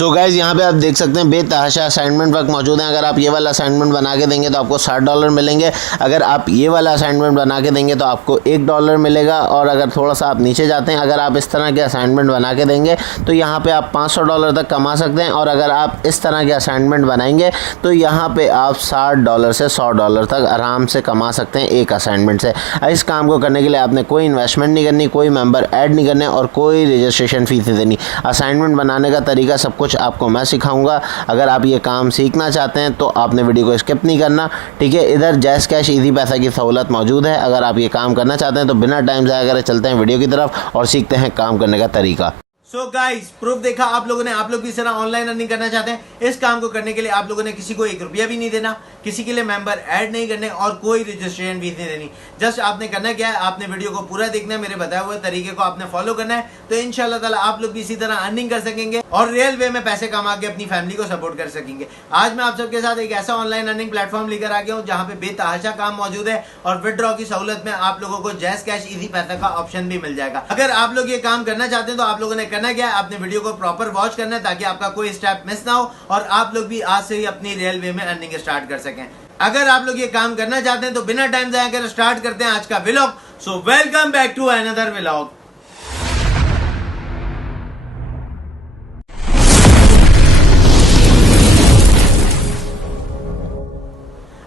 So guys यहाँ पे आप देख सकते हैं बेतहाशा असाइनमेंट वर्क मौजूद है। अगर आप ये वाला असाइनमेंट बना के देंगे तो आपको $60 मिलेंगे। अगर आप ये वाला असाइनमेंट बना के देंगे तो आपको $1 मिलेगा। और अगर थोड़ा सा आप नीचे जाते हैं, अगर आप इस तरह के असाइनमेंट बना के देंगे तो यहाँ पे आप $500 तक कमा सकते हैं। और अगर आप इस तरह के असाइनमेंट बनाएंगे तो यहाँ पे आप $60 से $100 तक आराम से कमा सकते हैं एक असाइनमेंट से। इस काम को करने के लिए आपने कोई इन्वेस्टमेंट नहीं करनी, कोई मेंबर ऐड नहीं करने और कोई रजिस्ट्रेशन फीस नहीं देनी। असाइनमेंट बनाने का तरीका सब कुछ आपको मैं सिखाऊंगा। अगर आप ये काम सीखना चाहते हैं तो आपने वीडियो को स्किप नहीं करना, ठीक है। इधर जैज़ कैश इजी पैसा की सहूलत मौजूद है। अगर आप ये काम करना चाहते हैं तो बिना टाइम ज़ाया करे चलते हैं वीडियो की तरफ और सीखते हैं काम करने का तरीका। सो गाइस, प्रूफ देखा आप लोगों ने। आप लोग भी इस तरह ऑनलाइन अर्निंग करना चाहते हैं। इस काम को करने के लिए आप लोगों ने किसी को ₹1 भी नहीं देना, किसी के लिए मेंबर ऐड नहीं करने और कोई रजिस्ट्रेशन फीस नहीं देनी। जस्ट आपने करना क्या है, आपने वीडियो को पूरा देखना है, मेरे बताए हुए तरीके को आपने फॉलो करना है। तो इंशाल्लाह ताला आप लोग भी इसी तरह अर्निंग कर सकेंगे और रियल वे में पैसे कमा के अपनी फैमिली को सपोर्ट कर सकेंगे। आज मैं आप सबके साथ एक ऐसा ऑनलाइन अर्निंग प्लेटफॉर्म लेकर आ गया हूँ जहाँ पे बेतहाशा काम मौजूद है और विदड्रॉ की सहूलत में आप लोगों को जैज़ कैश इजी पैसा का ऑप्शन भी मिल जाएगा। अगर आप लोग ये काम करना चाहते हैं तो आप लोगों ने करना क्या है, आपने वीडियो को प्रॉपर वॉच करना है ताकि आपका कोई स्टेप मिस ना हो और आप लोग भी आज से ही अपनी रियल वे में अर्निंग स्टार्ट कर सकें। अगर आप लोग ये काम करना चाहते हैं तो बिना टाइम जाया कर स्टार्ट करते हैं आज का vlog. So welcome back to another vlog.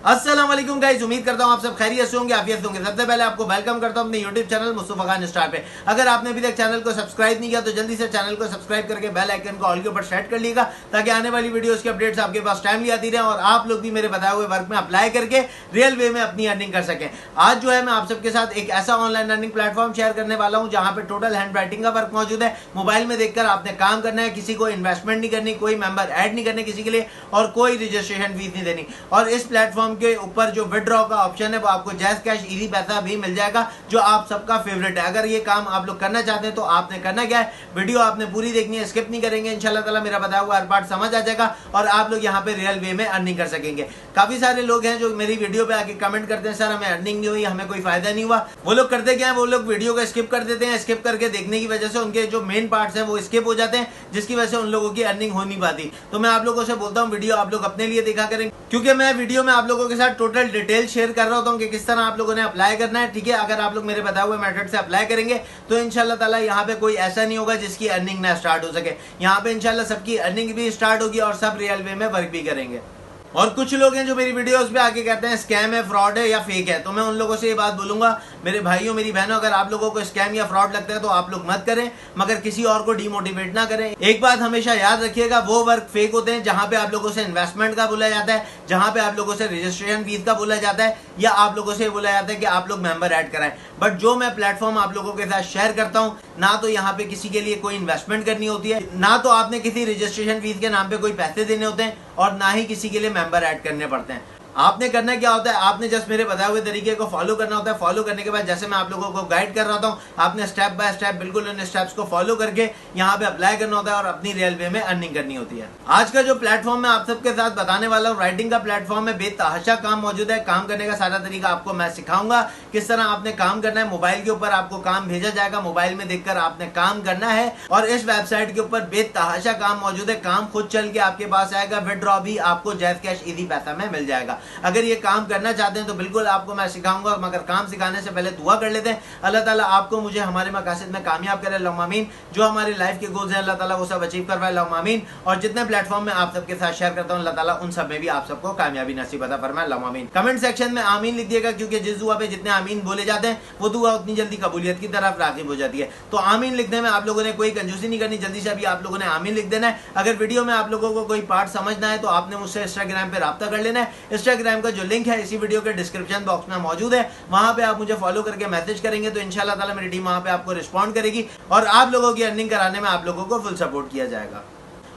अस्सलाम वालेकुम गाइस, उम्मीद करता हूं आप सब खैरियत से होंगे, आफियत से होंगे। सबसे पहले आपको वेलकम करता हूं अपने YouTube channel Mustafa Khan star पे। अगर आपने अभी तक चैनल को सब्सक्राइब नहीं किया तो जल्दी से चैनल को सब्सक्राइब करके बेल आइकन को ऑल के ऊपर सेट कर लीजिएगा ताकि आने वाली वीडियोस की अपडेट्स आपके पास टाइमली आती रहे और आप लोग भी मेरे बताए हुए वर्क में अप्लाई करके रियल वे में अपनी अर्निंग कर सकें। आज जो है मैं आप सबके साथ एक ऐसा ऑनलाइन अर्निंग प्लेटफॉर्म शेयर करने वाला हूं जहां पे टोटल हैंड राइटिंग का वर्क मौजूद है। मोबाइल में देखकर आपने काम करना है, किसी को इन्वेस्टमेंट नहीं करनी, कोई मेंबर ऐड नहीं करने किसी के लिए और कोई रजिस्ट्रेशन फीस नहीं देनी। और इस प्लेटफॉर्म के ऊपर जो विदड्रॉ का ऑप्शन है वो आपको जैज़ कैश इजी पैसा भी मिल जाएगा जो आप सबका फेवरेट है। अगर ये काम आप लोग करना चाहते हैं तो आपने करना क्या है, वीडियो आपने पूरी देखनी है, स्किप नहीं करेंगे। इंशाल्लाह ताला मेरा बताया हुआ हर पार्ट समझ आ जाएगा और आप लोग यहाँ पे रियल वे में अर्निंग कर सकेंगे। काफी सारे लोग हैं जो मेरी वीडियो पे आके कमेंट करते हैं, सर हमें अर्निंग नहीं हुई, हमें कोई फायदा नहीं हुआ। वो लोग करते क्या है, वो लोग वीडियो को स्किप कर देते हैं। स्किप करके देखने की वजह से उनके जो मेन पार्ट्स हैं वो स्किप हो जाते हैं, जिसकी वजह से उन लोगों की अर्निंग हो नहीं पाती। तो मैं आप लोगों से बोलता हूँ वीडियो आप लोग अपने लिए देखा करें, क्योंकि मैं वीडियो में आप लोगों के साथ टोटल डिटेल शेयर कर रहा होता हूँ कि किस तरह आप लोगों ने अप्लाई करना है, ठीक है। अगर आप लोग मेरे बताए हुए मेथड से अप्लाई करेंगे तो इंशाल्लाह ताला यहाँ पे कोई ऐसा नहीं होगा जिसकी अर्निंग ना स्टार्ट हो सके। यहाँ पे इंशाल्लाह सबकी अर्निंग भी स्टार्ट होगी और सब रियल वे में वर्क भी करेंगे। और कुछ लोग हैं जो मेरी वीडियोस पे आके कहते हैं स्कैम है, फ्रॉड है या फेक है। तो मैं उन लोगों से ये बात बोलूंगा, मेरे भाइयों मेरी बहनों, अगर आप लोगों को स्कैम या फ्रॉड लगता है तो आप लोग मत करें, मगर किसी और को डिमोटिवेट ना करें। एक बात हमेशा याद रखिएगा, वो वर्क फेक होते हैं जहां पे आप लोगों से इन्वेस्टमेंट का बोला जाता है, जहां पे आप लोगों से रजिस्ट्रेशन फीस का बोला जाता है या आप लोगों से बोला जाता है कि आप लोग मेंबर ऐड कराएं। बट जो मैं प्लेटफॉर्म आप लोगों के साथ शेयर करता हूँ, ना तो यहाँ पे किसी के लिए कोई इन्वेस्टमेंट करनी होती है, ना तो आपने किसी रजिस्ट्रेशन फीस के नाम पे कोई पैसे देने होते हैं और ना ही किसी के लिए मेंबर ऐड करने पड़ते हैं। आपने करना क्या होता है, आपने जस्ट मेरे बताए हुए तरीके को फॉलो करना होता है। फॉलो करने के बाद जैसे मैं आप लोगों को गाइड कर रहा हूँ, आपने स्टेप बाय स्टेप बिल्कुल उन स्टेप्स को फॉलो करके यहाँ पे अप्लाई करना होता है और अपनी रियल वे में अर्निंग करनी होती है। आज का जो प्लेटफॉर्म मैं आप सबके साथ बताने वाला हूँ, राइटिंग का प्लेटफॉर्म है, बेतहाशा काम मौजूद है। काम करने का सारा तरीका आपको मैं सिखाऊंगा, किस तरह आपने काम करना है। मोबाइल के ऊपर आपको काम भेजा जाएगा, मोबाइल में देखकर आपने काम करना है और इस वेबसाइट के ऊपर बेतहाशा काम मौजूद है। काम खुद चल के आपके पास आएगा, विदड्रॉ भी आपको जैज़ कैश इजी पैसा में मिल जाएगा। अगर ये काम करना चाहते हैं तो बिल्कुल आपको मैं सिखाऊंगा, मगर काम सिखाने से पहले दुआ कर लेते हैं, अल्लाह ताला आपको मुझे हमारे मकासद में कामयाब करे, अल्लाहुम्मा आमीन। जो हमारी लाइफ के गोल्स हैं अल्लाह ताला वो सब अचीव करवाए, अल्लाहुम्मा आमीन। और जितने प्लेटफॉर्म में आप सबके साथ शेयर करता हूं, अल्लाह ताला उन सब में भी आप सबको कामयाबी नसीब अता फरमाए, अल्लाहुम्मा आमीन। कमेंट सेक्शन में आमीन लिख दिएगा, क्योंकि जिस दुआ पे जितने आमीन बोले जाते हैं वो दुआ उतनी जल्दी कबूलियत की तरफ राग़िब हो जाती है। तो आमीन लिखने में आप लोगों ने कोई कंजूसी नहीं करनी, जल्दी से अभी आप लोगों ने आमीन लिख देना है। अगर वीडियो में आप लोगों को कोई पार्ट समझना है तो आपने मुझसे इंस्टाग्राम पे राब्ता कर लेना है। इंस्टाग्राम का जो लिंक है इसी वीडियो के डिस्क्रिप्शन बॉक्स में मौजूद है, वहां पे आप मुझे फॉलो करके मैसेज करेंगे तो इंशाल्लाह ताला मेरी टीम वहां पे आपको रिस्पॉन्ड करेगी और आप लोगों की अर्निंग कराने में आप लोगों को फुल सपोर्ट किया जाएगा।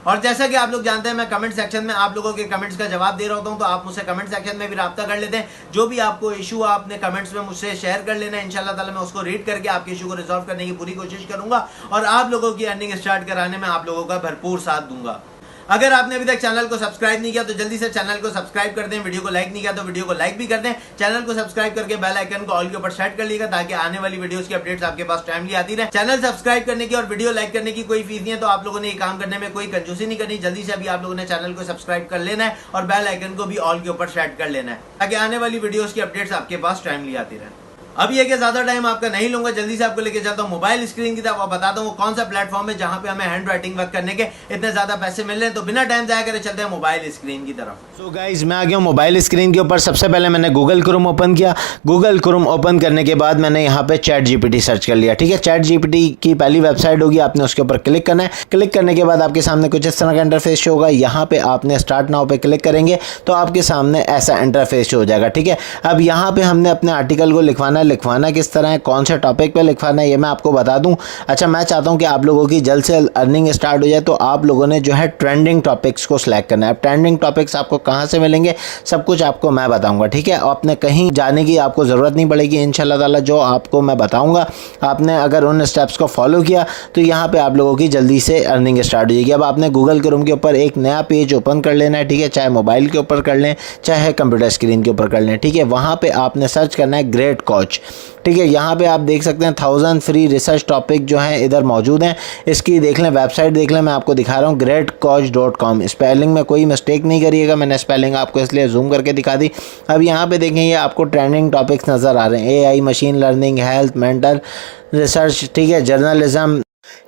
और जैसा कि आप लोग जानते हैं मैं कमेंट सेक्शन में आप लोगों के कमेंट्स का जवाब दे रहा होता हूं, तो आप मुझसे कमेंट सेक्शन में भी राब्ता कर लेते हैं। जो भी आपको इशू आपने कमेंट्स में मुझसे शेयर कर लेना है, इंशाल्लाह ताला मैं उसको रीड करके आपके इशू को रिजॉल्व करने की पूरी कोशिश करूंगा और आप लोगों की अर्निंग स्टार्ट कराने में आप लोगों का भरपूर साथ दूंगा। अगर आपने अभी तक चैनल को सब्सक्राइब नहीं किया तो जल्दी से चैनल को सब्सक्राइब कर दें, वीडियो को लाइक नहीं किया तो वीडियो को लाइक भी कर दें, चैनल को सब्सक्राइब करके बेल आइकन को ऑल के ऊपर सेट कर लीजिएगा ताकि आने वाली वीडियोस की अपडेट्स आपके पास टाइमली आती रहे। चैनल सब्सक्राइब करने की और वीडियो लाइक करने की कोई फीस नहीं है, तो आप लोगों ने ये काम करने में कोई कंजूसी नहीं करनी। जल्दी से अभी आप लोगों ने चैनल को सब्सक्राइब कर लेना है और बेल आइकन को भी ऑल के ऊपर सेट कर लेना है ताकि आने वाली वीडियोस की अपडेट्स आपके पास टाइमली आती रहे। अब ये कि ज्यादा टाइम आपका नहीं लूंगा, जल्दी से आपको लेके चलता हूँ मोबाइल स्क्रीन की तरफ और बताता हूँ कौन सा प्लेटफॉर्म है जहां पे हमें हैंड राइटिंग वर्क करने के इतने ज्यादा पैसे मिल रहे हैं। तो बिना टाइम जाया करे चलते हैं मोबाइल स्क्रीन की तरफ। सो गाइज मैं आ गया हूँ मोबाइल स्क्रीन के ऊपर। सबसे पहले मैंने गूगल क्रोम ओपन किया। गूगल क्रोम ओपन करने के बाद मैंने यहाँ पे चैट जीपीटी सर्च कर लिया। ठीक है, चैट जीपीटी की पहली वेबसाइट होगी, आपने उसके ऊपर क्लिक करना है। क्लिक करने के बाद आपके सामने कुछ इस तरह का इंटरफेस शो होगा। यहाँ पे आपने स्टार्ट नाउ पे क्लिक करेंगे तो आपके सामने ऐसा इंटरफेस शो हो जाएगा। ठीक है, अब यहाँ पे हमने अपने आर्टिकल को लिखवाना है। लिखवाना किस तरह है, कौन से टॉपिक पे लिखवाना है, ये मैं आपको बता दूं। अच्छा, मैं चाहता हूं कि आप लोगों की जल्द से अर्निंग स्टार्ट हो जाए, तो आप लोगों ने जो है ट्रेंडिंग टॉपिक्स को सिलेक्ट करना है। अब ट्रेंडिंग टॉपिक्स आपको कहां से मिलेंगे सब कुछ आपको मैं बताऊंगा। ठीक है, आपने कहीं जाने की आपको ज़रूरत नहीं पड़ेगी इंशाल्लाह ताला। जो आपको मैं बताऊंगा आपने अगर उन स्टेप्स को फॉलो किया तो यहाँ पे आप लोगों की जल्दी से अर्निंग स्टार्ट हो जाएगी। अब आपने गूगल क्रोम के ऊपर एक नया पेज ओपन कर लेना है। ठीक है, चाहे मोबाइल के ऊपर कर लें चाहे कंप्यूटर स्क्रीन के ऊपर कर लें। ठीक है, वहाँ पे आपने सर्च करना है ग्रेट कोच। ठीक है, यहाँ पे आप देख सकते हैं 1000 फ्री रिसर्च टॉपिक जो हैं इधर मौजूद हैं। इसकी देख लें, वेबसाइट देख लें, मैं आपको दिखा रहा हूँ greatcoach.com। स्पेलिंग में कोई मिस्टेक नहीं करिएगा, मैंने स्पेलिंग आपको इसलिए जूम करके दिखा दी। अब यहाँ पे देखें, ये आपको ट्रेंडिंग टॉपिक्स नज़र आ रहे हैं, AI, machine learning, health, mental research, ठीक है, जर्नलिज्म।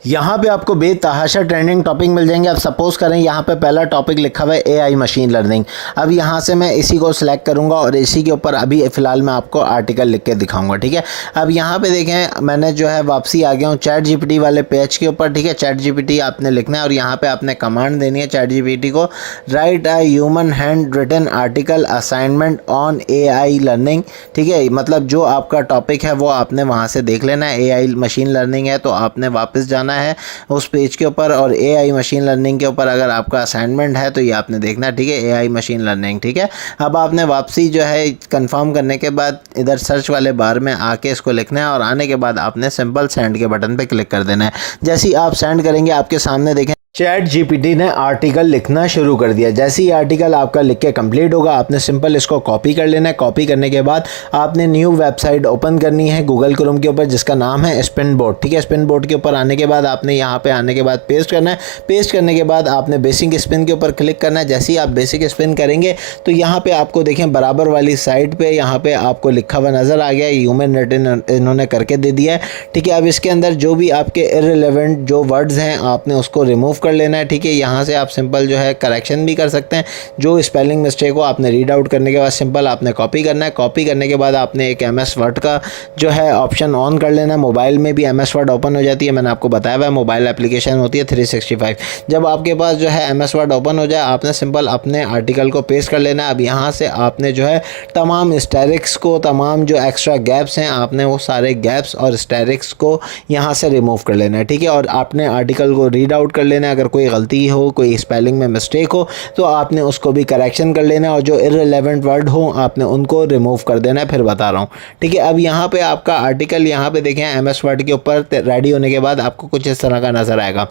यहाँ पे आपको बेतहाशा ट्रेंडिंग टॉपिक मिल जाएंगे। अब सपोज करें यहाँ पे पहला टॉपिक लिखा हुआ है AI मशीन लर्निंग। अब यहाँ से मैं इसी को सिलेक्ट करूँगा और इसी के ऊपर अभी फ़िलहाल मैं आपको आर्टिकल लिख के दिखाऊंगा। ठीक है, अब यहाँ पे देखें, मैंने जो है वापसी आ गया हूँ चैट जीपीटी वाले पेज के ऊपर। ठीक है, चैट जीपीटी आपने लिखना है और यहाँ पे आपने कमांड देनी है चैट जीपीटी को, write a human handwritten article assignment on AI learning. ठीक है, मतलब जो आपका टॉपिक है वो आपने वहाँ से देख लेना है। AI मशीन लर्निंग है तो आपने वापस जाना है उस पेज के ऊपर और AI मशीन लर्निंग के ऊपर अगर आपका असाइनमेंट है तो ये आपने देखना है। ठीक है, AI मशीन लर्निंग। ठीक है, अब आपने वापसी जो है कंफर्म करने के बाद इधर सर्च वाले बार में आके इसको लिखना है और आने के बाद आपने सिंपल सेंड के बटन पे क्लिक कर देना है। जैसे ही आप सेंड करेंगे आपके सामने देखें चैट जीपीटी ने आर्टिकल लिखना शुरू कर दिया। जैसे ही आर्टिकल आपका लिख के कंप्लीट होगा आपने सिंपल इसको कॉपी कर लेना है। कॉपी करने के बाद आपने न्यू वेबसाइट ओपन करनी है गूगल क्रोम के ऊपर जिसका नाम है स्पिन बोर्ड। ठीक है, स्पिन बोर्ड के ऊपर आने के बाद आपने यहाँ पे आने के बाद पेस्ट करना है। पेस्ट करने के बाद आपने बेसिक स्पिन के ऊपर क्लिक करना है। जैसे ही आप बेसिक स्पिन करेंगे तो यहाँ पे आपको देखें बराबर वाली साइड पे यहाँ पे आपको लिखा हुआ नज़र आ गया, ह्यूमन रिटन इन्होंने करके दे दिया है। ठीक है, अब इसके अंदर जो भी आपके इररिलेवेंट जो वर्ड्स हैं आपने उसको रिमूव कर लेना है। ठीक है, यहाँ से आप सिंपल जो है करेक्शन भी कर सकते हैं। जो स्पेलिंग मिस्टेक हो आपने रीड आउट करने के बाद सिंपल आपने कॉपी करना है। कॉपी करने के बाद आपने एक MS वर्ड का जो है ऑप्शन ऑन कर लेना है। मोबाइल में भी MS वर्ड ओपन हो जाती है, मैंने आपको बताया हुआ है मोबाइल एप्लीकेशन होती है 365। जब आपके पास जो है MS वर्ड ओपन हो जाए आपने सिंपल अपने आर्टिकल को पेस्ट कर लेना है। अब यहाँ से आपने जो है तमाम स्टेरिक्स को, तमाम जो एक्स्ट्रा गैप्स हैं आपने वो सारे गैप्स और स्टेरिक्स को यहाँ से रिमूव कर लेना है। ठीक है, और आपने आर्टिकल को रीड आउट कर लेना है। अगर कोई गलती हो, कोई स्पेलिंग में मिस्टेक हो तो आपने उसको भी करेक्शन कर लेना है और जो इररिलेवेंट वर्ड हो आपने उनको रिमूव कर देना है। फिर बता रहा हूँ। ठीक है, अब यहाँ पे आपका आर्टिकल यहाँ पे देखें MS वर्ड के ऊपर रेडी होने के बाद आपको कुछ इस तरह का नज़र आएगा।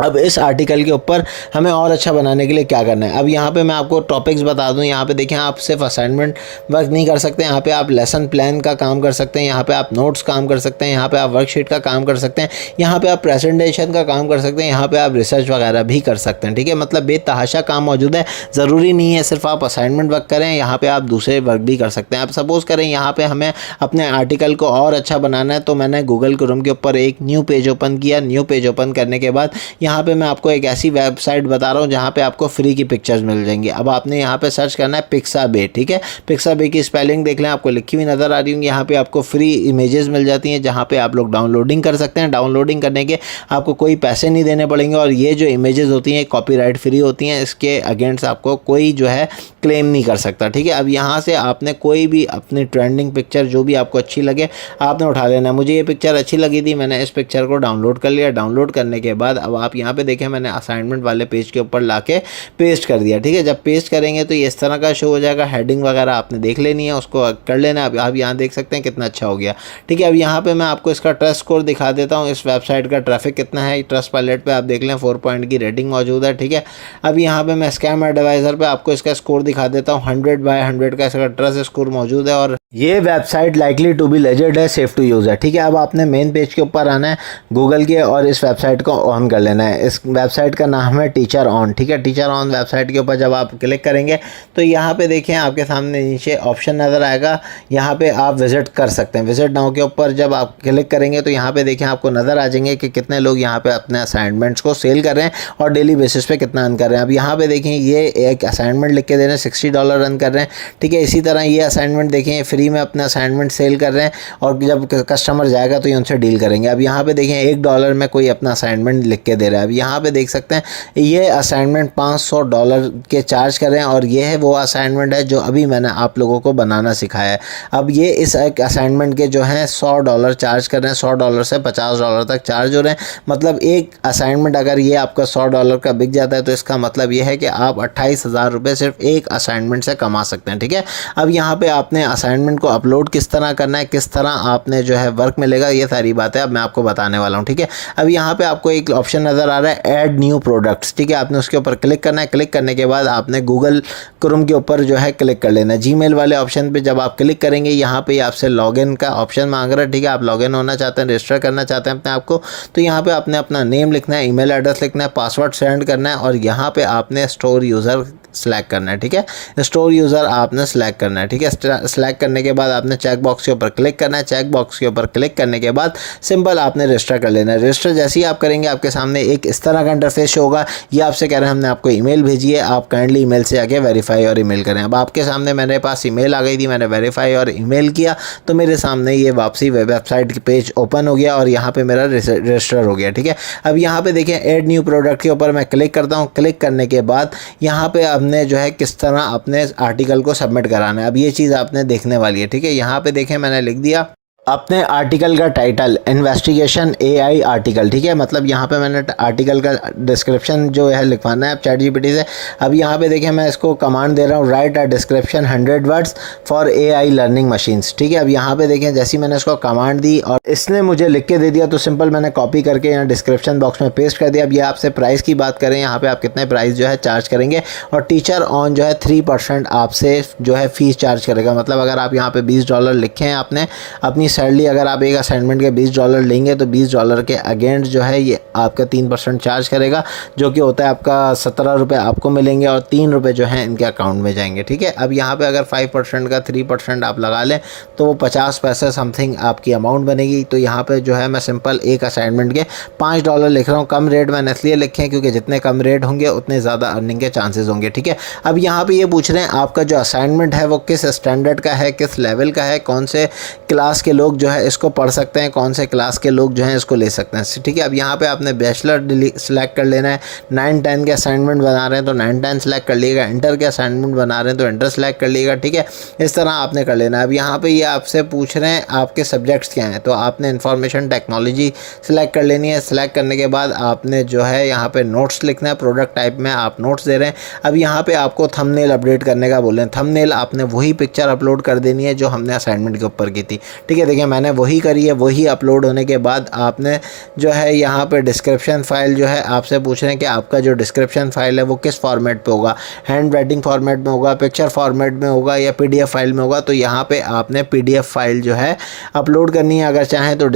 अब इस आर्टिकल के ऊपर हमें और अच्छा बनाने के लिए क्या करना है, अब यहाँ पे मैं आपको टॉपिक्स बता दूँ। यहाँ पे देखें, आप सिर्फ असाइनमेंट वर्क नहीं कर सकते, यहाँ पे आप लेसन प्लान का काम कर सकते हैं, यहाँ पे आप नोट्स काम कर सकते हैं, यहाँ पे आप वर्कशीट का काम कर सकते हैं, यहाँ पे आप प्रेजेंटेशन का काम कर सकते हैं, यहाँ पे आप रिसर्च वगैरह भी कर सकते हैं। ठीक है, मतलब बेतहाशा काम मौजूद है। ज़रूरी नहीं है सिर्फ आप असाइनमेंट वर्क करें, यहाँ पर आप दूसरे वर्क भी कर सकते हैं। आप सपोज़ करें यहाँ पर हमें अपने आर्टिकल को और अच्छा बनाना है तो मैंने गूगल क्रोम के ऊपर एक न्यू पेज ओपन किया। न्यू पेज ओपन करने के बाद यहाँ पे मैं आपको एक ऐसी वेबसाइट बता रहा हूँ जहाँ पे आपको फ्री की पिक्चर्स मिल जाएंगी। अब आपने यहाँ पे सर्च करना है पिक्साबे। ठीक है, पिक्साबे की स्पेलिंग देख लें, आपको लिखी हुई नज़र आ रही होंगी। यहाँ पे आपको फ्री इमेजेस मिल जाती हैं जहाँ पे आप लोग डाउनलोडिंग कर सकते हैं। डाउनलोडिंग करने के आपको कोई पैसे नहीं देने पड़ेंगे और ये जो इमेजेस होती हैं कॉपीराइट फ्री होती हैं, इसके अगेंस्ट आपको कोई जो है क्लेम नहीं कर सकता। ठीक है, अब यहाँ से आपने कोई भी अपनी ट्रेंडिंग पिक्चर जो भी आपको अच्छी लगे आपने उठा लेना है। मुझे ये पिक्चर अच्छी लगी थी, मैंने इस पिक्चर को डाउनलोड कर लिया। डाउनलोड करने के बाद अब आप यहाँ पे देखें मैंने असाइनमेंट वाले पेज के ऊपर लाके पेस्ट कर दिया। ठीक है, जब पेस्ट करेंगे तो ये इस तरह का शो हो जाएगा। हेडिंग वगैरह आपने देख लेनी है, उसको कर लेना। अब आप यहाँ देख सकते हैं कितना अच्छा हो गया। ठीक है, अब यहाँ पे मैं आपको इसका ट्रस्ट स्कोर दिखा देता हूँ। इस वेबसाइट का ट्रैफिक कितना है, ट्रस्ट पायलट पे आप देख लें 4 पॉइंट की रेटिंग मौजूद है। ठीक है, अब यहाँ पे मैं स्कैम एडवाइज़र पे आपको इसका स्कोर दिखा देता हूँ। 100/100 का इसका ट्रस्ट स्कोर मौजूद है और ये website likely to be legit है, सेफ टू यूज़ है। ठीक है, अब आपने मेन पेज के ऊपर आना है गूगल के और इस वेबसाइट को ऑन कर लेना है। इस वेबसाइट का नाम है टीचर ऑन। ठीक है, टीचर ऑन वेबसाइट के ऊपर जब आप क्लिक करेंगे तो यहाँ पे देखें आपके सामने नीचे ऑप्शन नज़र आएगा, यहाँ पे आप विज़िट कर सकते हैं। विज़िट नाउ के ऊपर जब आप क्लिक करेंगे तो यहाँ पे देखें आपको नज़र आ जाएंगे कि कितने लोग यहाँ पे अपने असाइनमेंट्स को सेल कर रहे हैं और डेली बेसिस पे कितना अर्न कर रहे हैं। अब यहाँ पे देखें ये एक असाइनमेंट लिख के दे रहे हैं, $60 अर्न कर रहे हैं। ठीक है, इसी तरह ये असाइनमेंट देखें फ्री में अपना असाइनमेंट सेल कर रहे हैं और जब कस्टमर जाएगा तो ये उनसे डील करेंगे। अब यहाँ पे देखें $1 में कोई अपना असाइनमेंट लिख के दे रहा है। अब यहाँ पे देख सकते हैं ये असाइनमेंट $500 के चार्ज कर रहे हैं और ये है वो असाइनमेंट है जो अभी मैंने आप लोगों को बनाना सिखाया है। अब ये इस एक असाइनमेंट के जो हैं $100 चार्ज कर रहे हैं, $100 से $50 तक चार्ज हो रहे हैं। मतलब एक असाइनमेंट अगर ये आपका $100 का बिक जाता है तो इसका मतलब ये है कि आप 28,000 रुपये सिर्फ एक असाइनमेंट से कमा सकते हैं। ठीक है, अब यहाँ पे आपने असाइनमेंट को अपलोड किस तरह करना है, किस तरह आपने जो है वर्क मिलेगा, ये सारी बातें अब मैं आपको बताने वाला हूँ। ठीक है, अब यहाँ पे आपको एक ऑप्शन नज़र आ रहा है ऐड न्यू प्रोडक्ट्स। ठीक है, आपने उसके ऊपर क्लिक करना है। क्लिक करने के बाद आपने गूगल क्रोम के ऊपर जो है क्लिक कर लेना है। जीमेल वाले ऑप्शन पे जब आप क्लिक करेंगे यहाँ पे आपसे लॉगिन का ऑप्शन मांग रहा है। ठीक है, आप लॉगिन होना चाहते हैं, रजिस्टर करना चाहते हैं अपने आप को, तो यहाँ पे आपने अपना नेम लिखना है, ईमेल एड्रेस लिखना है, पासवर्ड सेंड करना है और यहाँ पे आपने स्टोर यूज़र सेलेक्ट करना है। ठीक है, स्टोर यूज़र आपने सेलेक्ट करना है। ठीक है, सेलेक्ट करने के बाद आपने चेक बॉक्स के ऊपर क्लिक करना है। चेक बॉक्स के ऊपर क्लिक करने के बाद सिंपल आपने रजिस्टर कर लेना है। रजिस्टर जैसे ही आप करेंगे आपके सामने एक इस तरह का इंटरफेस होगा। ये आपसे कह रहे हैं हमने आपको ईमेल भेजी है, आप काइंडली ईमेल से आके वेरीफाई और ईमेल करें। अब आपके सामने मेरे पास ईमेल आ गई थी, मैंने वेरीफाई और ईमेल किया तो मेरे सामने ये वापसी वेबसाइट की पेज ओपन हो गया और यहाँ पे मेरा रजिस्टर हो गया। ठीक है, अब यहाँ पे देखें ऐड न्यू प्रोडक्ट के ऊपर मैं क्लिक करता हूँ। क्लिक करने के बाद यहाँ पे हमने जो है किस तरह अपने आर्टिकल को सबमिट कराना है, अब ये चीज़ आपने देखने वाली है। ठीक है, यहाँ पे देखें मैंने लिख दिया अपने आर्टिकल का टाइटल इन्वेस्टिगेशन AI आर्टिकल। ठीक है, मतलब यहाँ पे मैंने आर्टिकल का डिस्क्रिप्शन जो है लिखवाना है ChatGPT से। अब यहाँ पे देखें मैं इसको कमांड दे रहा हूँ right a description 100 words for AI learning machines. ठीक है, अब यहाँ पे देखें जैसी मैंने इसको कमांड दी और इसने मुझे लिख के दे दिया तो सिंपल मैंने कॉपी करके यहाँ डिस्क्रिप्शन बॉक्स में पेस्ट कर दिया। अब ये आपसे प्राइस की बात करें, यहाँ पर आप कितने प्राइस जो है चार्ज करेंगे और टीचर ऑन जो है 3% आपसे जो है फ़ीस चार्ज करेगा। मतलब अगर आप यहाँ पर $20 लिखे हैं आपने अपनी सैलरी, अगर आप एक असाइनमेंट के $20 लेंगे तो $20 के अगेंस्ट जो है ये आपका 3% चार्ज करेगा, जो कि होता है आपका 17 रुपये आपको मिलेंगे और 3 रुपये जो है इनके अकाउंट में जाएंगे। ठीक है, अब यहाँ पे अगर 5% का 3% आप लगा लें तो वो 50 पैसे समथिंग आपकी अमाउंट बनेगी। तो यहाँ पे जो है मैं सिंपल एक असाइनमेंट के $5 लिख रहा हूँ। कम रेट मैंने इसलिए लिखे हैं क्योंकि जितने कम रेट होंगे उतने ज़्यादा अर्निंग के चांसेस होंगे। ठीक है, अब यहाँ पर ये पूछ रहे हैं आपका जो असाइनमेंट है वो किस स्टैंडर्ड का है, किस लेवल का है, कौन से क्लास के लोग जो है इसको पढ़ सकते हैं, कौन से क्लास के लोग जो हैं इसको ले सकते हैं। ठीक है, अब यहाँ पे आपने बैचलर सेलेक्ट कर लेना है। 9-10 के असाइनमेंट बना रहे हैं तो 9-10 सेलेक्ट कर लीजिएगा। इंटर के असाइनमेंट बना रहे हैं तो इंटर सेलेक्ट कर लीजिएगा। ठीक है, इस तरह आपने कर लेना है। अब यहाँ पे ये आपसे पूछ रहे हैं आपके सब्जेक्ट्स क्या हैं, तो आपने इंफॉर्मेशन टेक्नोलॉजी सेलेक्ट कर लेनी है। सेलेक्ट करने के बाद आपने जो है यहाँ पे नोट्स लिखना है, प्रोडक्ट टाइप में आप नोट्स दे रहे हैं। अब यहाँ पे आपको थंबनेल अपडेट करने का बोले हैं। थंबनेल आपने वही पिक्चर अपलोड कर देनी है जो हमने असाइनमेंट के ऊपर की थी। ठीक है, देखिए मैंने वही करी है। वही अपलोड होने के बाद आपने जो है यहाँ पे डिस्क्रिप्शन फाइल जो है आपसे पूछ रहे हैं कि आपका जो डिस्क्रिप्शन फाइल है वो किस फॉर्मेट पे होगा, हैंड राइटिंग फॉर्मेट में होगा, पिक्चर फॉर्मेट में होगा या PDF फाइल में होगा। तो यहाँ पे आपने PDF फाइल जो है अपलोड करनी है। अगर चाहें तो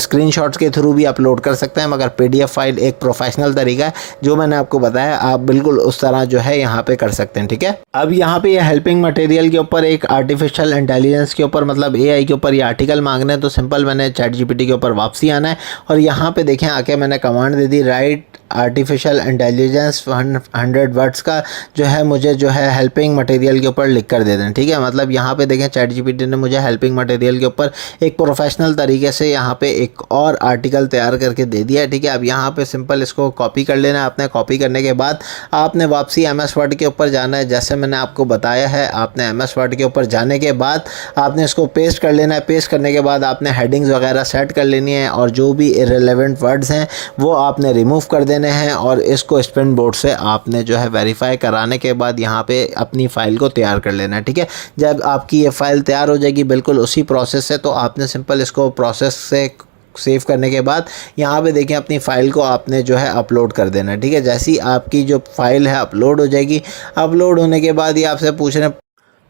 स्क्रीनशॉट्स के थ्रू भी अपलोड कर सकते हैं, मगर PDF फाइल एक प्रोफेशनल तरीका है जो मैंने आपको बताया, आप बिल्कुल उस तरह जो है यहाँ पे कर सकते हैं। ठीक है, अब यहाँ पे ये हेल्पिंग मटेरियल के ऊपर एक आर्टिफिशियल इंटेलिजेंस के ऊपर मतलब AI के ऊपर ये आर्टिकल मांग रहे हैं। तो सिंपल मैंने ChatGPT के ऊपर वापसी आना है और यहाँ पे देखें आके मैंने कमांड दे दी राइट आर्टिफिशियल इंटेलिजेंस 100 वर्ड्स का जो है मुझे जो है हेल्पिंग मटेरियल के ऊपर लिख कर दे दें। ठीक है, मतलब यहाँ पे देखें ChatGPT ने मुझे हेल्पिंग मटेरियल के ऊपर एक प्रोफेशनल तरीके से यहाँ पे एक और आर्टिकल तैयार करके दे दिया है। ठीक है, अब यहाँ पे सिंपल इसको कॉपी कर लेना है। आपने कॉपी करने के बाद आपने वापसी MS वर्ड के ऊपर जाना है, जैसे मैंने आपको बताया है। आपने MS वर्ड के ऊपर जाने के बाद आपने इसको पेस्ट कर लेना है। पेस्ट करने के बाद आपने हेडिंग्स वगैरह सेट कर लेनी है और जो भी इररिलेवेंट वर्ड्स हैं वो आपने रिमूव कर देना देने हैं और इसको स्पिन बोर्ड से आपने जो है वेरीफाई कराने के बाद यहाँ पे अपनी फ़ाइल को तैयार कर लेना है। ठीक है, जब आपकी ये फ़ाइल तैयार हो जाएगी बिल्कुल उसी प्रोसेस से, तो आपने सिंपल इसको प्रोसेस से सेव करने के बाद यहाँ पे देखें अपनी फ़ाइल को आपने जो है अपलोड कर देना है। ठीक है, जैसी आपकी जो फ़ाइल है अपलोड हो जाएगी, अपलोड होने के बाद ये आपसे पूछ रहे हैं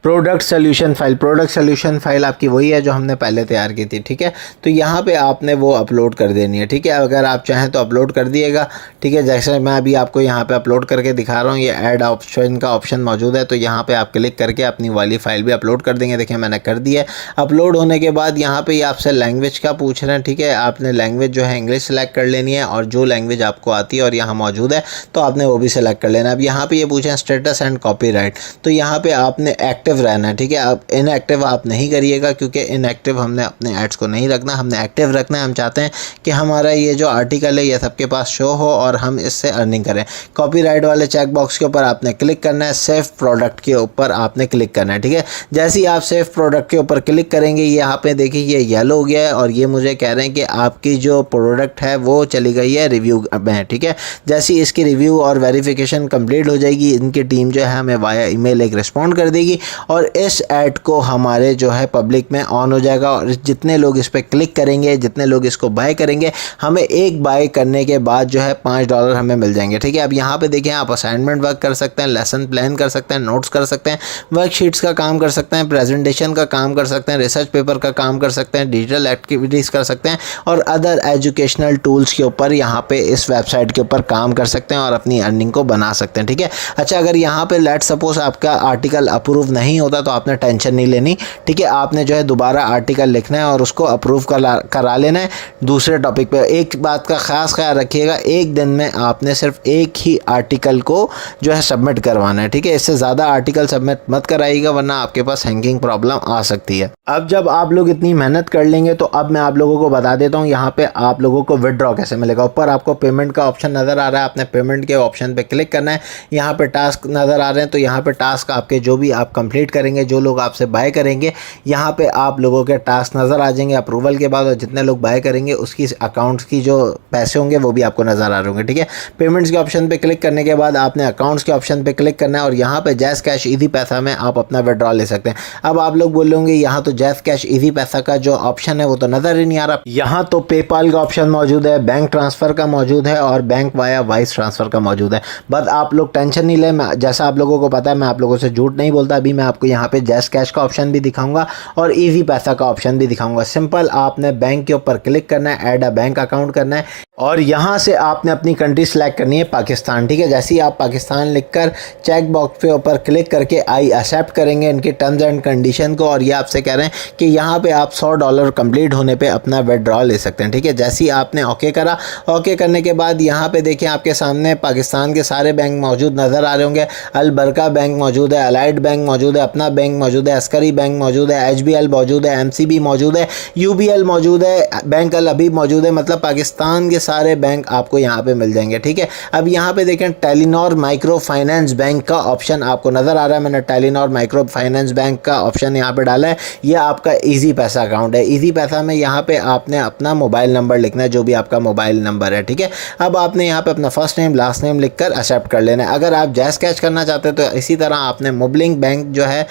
प्रोडक्ट सोल्यूशन फ़ाइल आपकी वही है जो हमने पहले तैयार की थी। ठीक है, तो यहाँ पे आपने वो अपलोड कर देनी है। ठीक है, अगर आप चाहें तो अपलोड कर दिएगा। ठीक है, जैसे मैं अभी आपको यहाँ पे अपलोड करके दिखा रहा हूँ, ये ऐड ऑप्शन का ऑप्शन मौजूद है, तो यहाँ पे आप क्लिक करके अपनी वाली फ़ाइल भी अपलोड कर देंगे। देखिए मैंने कर दिया है। अपलोड होने के बाद यहाँ पर ये आपसे लैंग्वेज का पूछ रहे हैं। ठीक है, आपने लैंग्वेज जो है इंग्लिश सेलेक्ट कर लेनी है और जो लैंग्वेज आपको आती है और यहाँ मौजूद है तो आपने वो भी सेलेक्ट कर लेना है। अब यहाँ पर ये पूछें स्टेटस एंड कॉपीराइट, तो यहाँ पर आपने एक्टिव रहना है। ठीक है, अब इनएक्टिव आप नहीं करिएगा क्योंकि इनएक्टिव हमने अपने एड्स को नहीं रखना, हमने एक्टिव रखना है। हम चाहते हैं कि हमारा ये जो आर्टिकल है ये सबके पास शो हो और हम इससे अर्निंग करें। कॉपीराइट वाले चेक बॉक्स के ऊपर आपने क्लिक करना है, सेव प्रोडक्ट के ऊपर आपने क्लिक करना है। ठीक है, जैसे ही आप सेव प्रोडक्ट के ऊपर क्लिक करेंगे ये यहाँ पे देखिए ये येलो हो गया है और ये मुझे कह रहे हैं कि आपकी जो प्रोडक्ट है वो चली गई है रिव्यू में। ठीक है, जैसे ही इसकी रिव्यू और वेरिफिकेशन कंप्लीट हो जाएगी इनकी टीम जो है हमें वाया ईमेल एक रिस्पॉन्ड कर देगी और इस ऐड को हमारे जो है पब्लिक में ऑन हो जाएगा और जितने लोग इस पर क्लिक करेंगे, जितने लोग इसको बाय करेंगे, हमें एक बाय करने के बाद जो है $5 हमें मिल जाएंगे। ठीक है, अब यहाँ पे देखें आप असाइनमेंट वर्क कर सकते हैं, लेसन प्लान कर सकते हैं, नोट्स कर सकते हैं, वर्कशीट्स का काम कर सकते हैं, प्रेजेंटेशन का काम कर सकते हैं, रिसर्च पेपर का काम कर सकते हैं, डिजिटल एक्टिविटीज़ कर सकते हैं और अदर एजुकेशनल टूल्स के ऊपर यहाँ पे इस वेबसाइट के ऊपर काम कर सकते हैं और अपनी अर्निंग को बना सकते हैं। ठीक है, अच्छा अगर यहाँ पे लेट सपोज आपका आर्टिकल अप्रूव नहीं होता तो आपने टेंशन नहीं लेनी। ठीक है, आपने जो है दोबारा आर्टिकल लिखना है और उसको अप्रूव करा लेना है दूसरे टॉपिक पे। एक बात का खास ख्याल रखिएगा, एक दिन में आपने सिर्फ एक ही आर्टिकल को जो है सबमिट करवाना है। ठीक है, इससे ज़्यादा आर्टिकल सबमिट मत कराइएगा वरना आपके पास हैंगिंग प्रॉब्लम आ सकती है। अब जब आप लोग इतनी मेहनत कर लेंगे तो अब मैं आप लोगों को बता देता हूँ यहाँ पे आप लोगों को विड्रॉ कैसे मिलेगा। ऊपर आपको पेमेंट का ऑप्शन नज़र आ रहा है, आपने पेमेंट के ऑप्शन पे क्लिक करना है। यहाँ पे टास्क नज़र आ रहे हैं तो यहाँ पे टास्क आपके जो भी आप कंप्लीट करेंगे, जो लोग आपसे बाय करेंगे, यहाँ पे आप लोगों के टास्क नज़र आ जाएंगे अप्रूवल के बाद और जितने लोग बाय करेंगे उसकी अकाउंट्स की जो पैसे होंगे वो भी आपको नज़र आ रहे होंगे। ठीक है, पेमेंट्स के ऑप्शन पे क्लिक करने के बाद आपने अकाउंट्स के ऑप्शन पे क्लिक करना है और यहाँ पे जैज़ कैश इजी पैसा में आप अपना विड्रॉ ले सकते हैं। अब आप लोग बोल होंगे यहाँ तो जैज़ कैश इजी पैसा का जो ऑप्शन है वो तो नज़र ही नहीं आ रहा। यहाँ तो पेपाल का ऑप्शन मौजूद है, बैंक ट्रांसफ़र का मौजूद है और बैंक वाया वाइस ट्रांसफ़र का मौजूद है। बस आप लोग टेंशन नहीं लें, जैसा आप लोगों को पता है मैं आप लोगों से झूठ नहीं बोलता। अभी मैं आपको यहाँ पे जैज़ कैश का ऑप्शन भी दिखाऊंगा और इजी पैसा का ऑप्शन भी दिखाऊंगा। सिंपल आपने बैंक के ऊपर क्लिक करना है, ऐड अ बैंक अकाउंट करना है और यहाँ से आपने अपनी कंट्री सेलेक्ट करनी है पाकिस्तान। ठीक है, जैसे ही आप पाकिस्तान लिखकर चेक बॉक्स पे ऊपर क्लिक करके आई एक्सेप्ट करेंगे इनकी टर्म्स एंड कंडीशन को और ये आपसे कह रहे हैं कि यहाँ पे आप $100 कंप्लीट होने पे अपना विड्रॉ ले सकते हैं। ठीक है, जैसे ही आपने ओके करा, ओके करने के बाद यहाँ पे देखिए आपके सामने पाकिस्तान के सारे बैंक मौजूद नज़र आ रहे होंगे। अल बरका बैंक मौजूद है, अलाइड बैंक मौजूद है, अपना बैंक मौजूद है, अस्करी बैंक मौजूद है, HBL मौजूद है, MCB मौजूद है, UBL मौजूद है, बैंक अल अबीब मौजूद है। मतलब पाकिस्तान के सारे बैंक आपको यहाँ पे मिल जाएंगे। ठीक है, अब यहाँ पे देखें टेलीनॉर माइक्रो फाइनेंस बैंक का ऑप्शन आपको नज़र आ रहा है। मैंने टेलीनॉर माइक्रो फाइनेंस बैंक का ऑप्शन यहाँ पे डाला है। ये आपका इजी पैसा अकाउंट है। इजी पैसा में यहाँ पे आपने अपना मोबाइल नंबर लिखना है, जो भी आपका मोबाइल नंबर है। ठीक है, अब आपने यहाँ पे अपना फर्स्ट नेम लास्ट नेम लिखकर एक्सेप्ट कर लेना है। अगर आप जैज़ कैश करना चाहते हैं तो इसी तरह आपने मोबलिंक बैंक जो है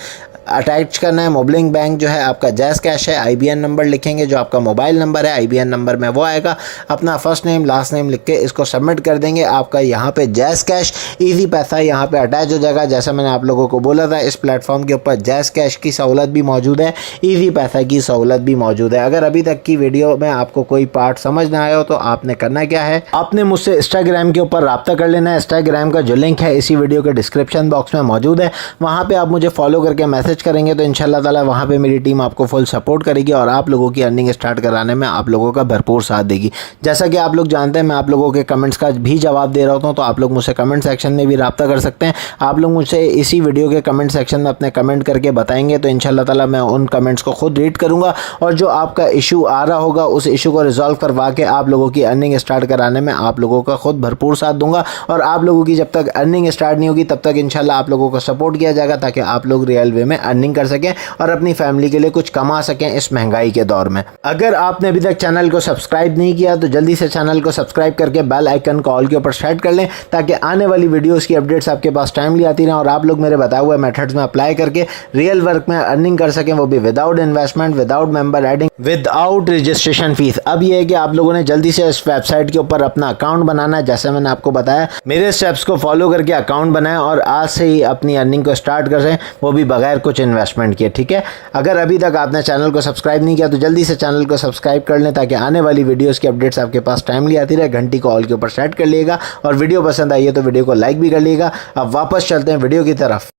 अटैच करना है। मोबलिंक बैंक जो है आपका जैज़ कैश है, IBN नंबर लिखेंगे जो आपका मोबाइल नंबर है, IBN नंबर में वो आएगा। अपना फर्स्ट नेम लास्ट नेम लिख के इसको सबमिट कर देंगे। आपका यहाँ पे जैज़ कैश इजी पैसा यहाँ पे अटैच हो जाएगा। जैसा मैंने आप लोगों को बोला था इस प्लेटफॉर्म के ऊपर जैज़ कैश की सहूलत भी मौजूद है, इजी पैसा की सहूलत भी मौजूद है। अगर अभी तक की वीडियो में आपको कोई पार्ट समझ ना आया हो तो आपने करना क्या है, आपने मुझसे इंस्टाग्राम के ऊपर रब्ता कर लेना है। इंस्टाग्राम का जो लिंक है इसी वीडियो के डिस्क्रिप्शन बॉक्स में मौजूद है, वहाँ पर आप मुझे फॉलो करके मैसेज करेंगे तो इंशाल्लाह ताला वहाँ पे मेरी टीम आपको फुल सपोर्ट करेगी और आप लोगों की अर्निंग स्टार्ट कराने में आप लोगों का भरपूर साथ देगी। जैसा कि आप लोग जानते हैं मैं आप लोगों के कमेंट्स का भी जवाब दे रहा हूँ, तो आप लोग मुझसे कमेंट सेक्शन में भी रब्ता कर सकते हैं। आप लोग मुझसे इसी वीडियो के कमेंट सेक्शन में अपने कमेंट करके बताएंगे तो इंशाल्लाह ताला मैं उन कमेंट्स को खुद रीड करूँगा और जो आपका इशू आ रहा होगा उस इशू को रिजॉल्व करवा के आप लोगों की अर्निंग स्टार्ट कराने में आप लोगों का खुद भरपूर साथ दूंगा। और आप लोगों की जब तक अर्निंग स्टार्ट नहीं होगी तब तक इंशाल्लाह आप लोगों को सपोर्ट किया जाएगा ताकि आप लोग रियल वे में अर्निंग कर सकें और अपनी फैमिली के लिए कुछ कमा सकें इस महंगाई के दौर में। अगर आपने अभी तक चैनल को सब्सक्राइब नहीं किया तो जल्दी से चैनल को सब्सक्राइब करके बेल आइकन को ऑल के ऊपर सेट कर लें ताकि आने वाली वीडियोस की अपडेट्स आपके पास टाइमली आती रहें और आप लोग मेरे बताए हुए मेथड्स में अप्लाई करके रियल वर्क में अर्निंग कर सकें, वो भी without investment, without member adding, without registration fees. अब ये है कि आप लोगों ने जल्दी से इस वेबसाइट के ऊपर अपना अकाउंट बनाना है, जैसे मैंने आपको बताया। मेरे स्टेप्स को फॉलो करके अकाउंट बनाएं और आज से ही अपनी अर्निंग को स्टार्ट करें, वो भी बगैर कुछ इन्वेस्टमेंट किए, ठीक है। अगर अभी तक आपने चैनल को सब्सक्राइब नहीं किया तो जल्दी से चैनल को सब्सक्राइब कर लें ताकि आने वाली वीडियोस की अपडेट्स आपके पास टाइमली आती रहे। घंटी को ऑल के ऊपर सेट कर लिएगा और वीडियो पसंद आई है तो वीडियो को लाइक भी कर लीजिएगा। अब वापस चलते हैं वीडियो की तरफ।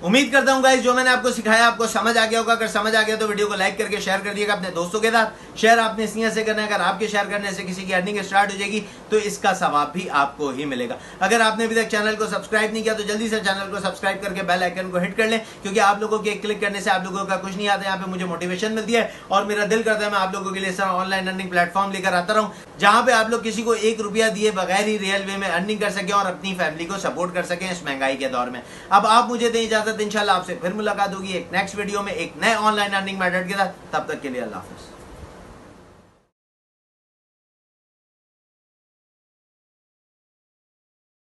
उम्मीद करता हूं गाइस जो मैंने आपको सिखाया आपको समझ आ गया होगा। अगर समझ आ गया तो वीडियो को लाइक करके शेयर कर दिएगा अपने दोस्तों के साथ। शेयर आपने इसलिए से करना है, अगर आपके शेयर करने से किसी की अर्निंग स्टार्ट हो जाएगी तो इसका सवाब भी आपको ही मिलेगा। अगर आपने अभी तक चैनल को सब्सक्राइब नहीं किया तो जल्दी से चैनल को सब्सक्राइब करके बेल आइकन को हिट कर लें, क्योंकि आप लोगों के क्लिक करने से आप लोगों का कुछ नहीं आता, यहाँ पे मुझे मोटिवेशन मिलती है और मेरा दिल करता है मैं आप लोगों के लिए इस तरह ऑनलाइन अर्निंग प्लेटफॉर्म लेकर आता रहूं जहां पे आप लोग किसी को 1 रुपया दिए बगैर ही रियल वे में अर्निंग कर सकें और अपनी फैमिली को सपोर्ट कर सकें इस महंगाई के दौर में। अब आप मुझे दें इजाजत, इंशाल्लाह आपसे फिर मुलाकात होगी एक नेक्स्ट वीडियो में एक नए ऑनलाइन अर्निंग मेथड के साथ। तब तक के लिए अल्लाह हाफिज़।